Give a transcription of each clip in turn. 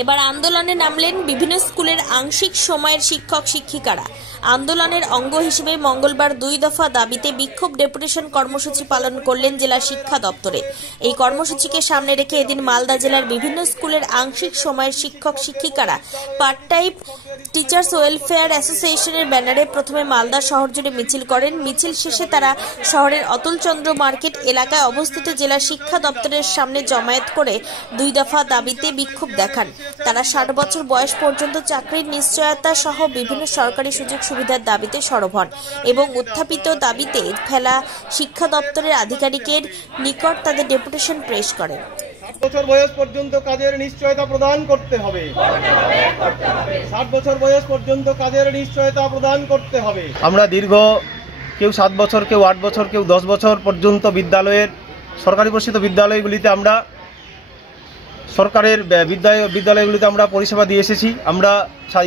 এবার আন্দোলনে নামলেন বিভিন্ন স্কুলের আংশিক সময়ের শিক্ষক শিক্ষিকারা। আন্দোলনের অঙ্গ হিসেবে মঙ্গলবার 2 দফা দাবিতে বিক্ষোভ ডেপুটেশন কর্মসূচি পালন করলেন জেলা শিক্ষা দপ্তরে। এই কর্মসূচিকে সামনে রেখে এদিন মালদা জেলার বিভিন্ন স্কুলের আংশিক সময়ের শিক্ষক শিক্ষিকারা পার্ট টাইম টিচার্স ওয়েলফেয়ার অ্যাসোসিয়েশনের ব্যানারে প্রথমে মালদা শহর জুড়ে মিছিল করেন। মিছিল শেষে তারা শহরের অতুলচন্দ্র মার্কেট এলাকায় অবস্থিত জেলা শিক্ষা দপ্তরের সামনে জমায়েত করে 2 দফা দাবিতে বিক্ষোভ দেখান। তারা 60 বছর বয়স পর্যন্ত চাকরির নিশ্চয়তা সহ বিভিন্ন সরকারি সুযোগ সুবিধার দাবিতে সরব হন এবং উত্থাপিত দাবিতে ফেলা শিক্ষা দপ্তরের আধিকারিকের নিকট তাদের ডেপুটেশন পেশ করেন। 60 বছর বয়স পর্যন্ত কাজের নিশ্চয়তা প্রদান করতে হবে। 60 বছর বয়স পর্যন্ত কাজের নিশ্চয়তা প্রদান করতে হবে। আমরা দীর্ঘ কেউ 7 বছর, কেউ 8 বছর, কেউ 10 বছর পর্যন্ত বিদ্যালয়ের সরকারি প্রশিত বিদ্যালয়গুলিতে আমরা সরকারের বিদ্যালয়গুলিতে আমরা পরিষেবা দিয়ে এসেছি। আমরা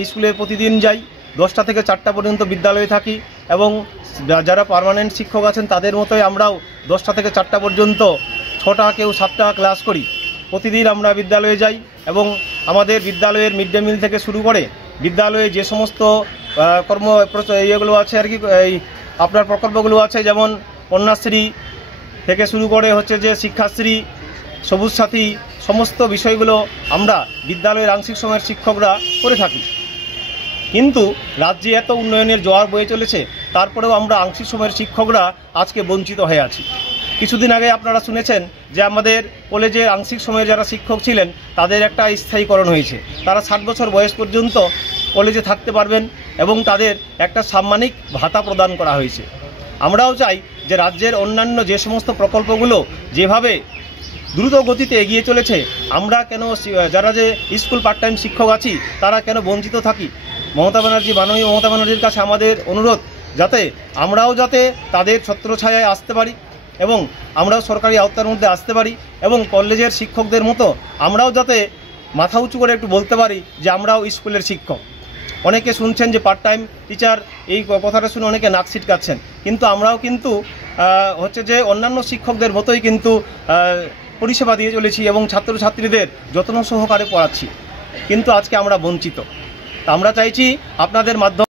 স্কুলে প্রতিদিন যাই, 10টা থেকে 4টা পর্যন্ত বিদ্যালয়ে থাকি এবং যারা পার্মানেন্ট শিক্ষক আছেন তাদের মতোই আমরাও 10টা থেকে 4টা পর্যন্ত 6টা কেউ 7টা ক্লাস করি। প্রতিদিন আমরা বিদ্যালয়ে যাই এবং আমাদের বিদ্যালয়ের মিড ডে মিল থেকে শুরু করে বিদ্যালয়ে যে সমস্ত ইয়েগুলো আছে আর কি, এই আপনার প্রকল্পগুলো আছে, যেমন কন্যাশ্রী থেকে শুরু করে হচ্ছে যে শিক্ষাশ্রী, সবুজ সাথী, সমস্ত বিষয়গুলো আমরা বিদ্যালয়ের আংশিক সময়ের শিক্ষকরা করে থাকি। কিন্তু রাজ্যে এত উন্নয়নের জোয়ার বয়ে চলেছে, তারপরেও আমরা আংশিক সময়ের শিক্ষকরা আজকে বঞ্চিত হয়ে আছি। কিছুদিন আগে আপনারা শুনেছেন যে আমাদের কলেজের আংশিক সময়ের যারা শিক্ষক ছিলেন তাদের একটা স্থায়ীকরণ হয়েছে। তারা 60 বছর বয়স পর্যন্ত কলেজে থাকতে পারবেন এবং তাদের একটা সাম্মানিক ভাতা প্রদান করা হয়েছে। আমরাও চাই যে রাজ্যের অন্যান্য যে সমস্ত প্রকল্পগুলো যেভাবে দ্রুত গতিতে এগিয়ে চলেছে, আমরা কেন যারা যে স্কুল পার্ট টাইম শিক্ষক আছি তারা কেন বঞ্চিত থাকি। মাননীয় মমতা ব্যানার্জির কাছে আমাদের অনুরোধ, যাতে আমরাও তাদের ছত্রছায়ায় আসতে পারি এবং আমরাও সরকারি আওতার মধ্যে আসতে পারি এবং কলেজের শিক্ষকদের মতো আমরাও যাতে মাথা উঁচু করে একটু বলতে পারি যে আমরাও স্কুলের শিক্ষক। অনেকে শুনছেন যে পার্ট টাইম টিচার, এই কথাটা শুনে অনেকে নাক ছিটকাচ্ছেন, কিন্তু আমরাও কিন্তু হচ্ছে যে অন্যান্য শিক্ষকদের মতোই কিন্তু পরিষেবা দিয়ে চলেছি এবং ছাত্রছাত্রীদের যত্ন সহকারে পড়াচ্ছি, কিন্তু আজকে আমরা বঞ্চিত। আমরা চাইছি আপনাদের মাধ্যমে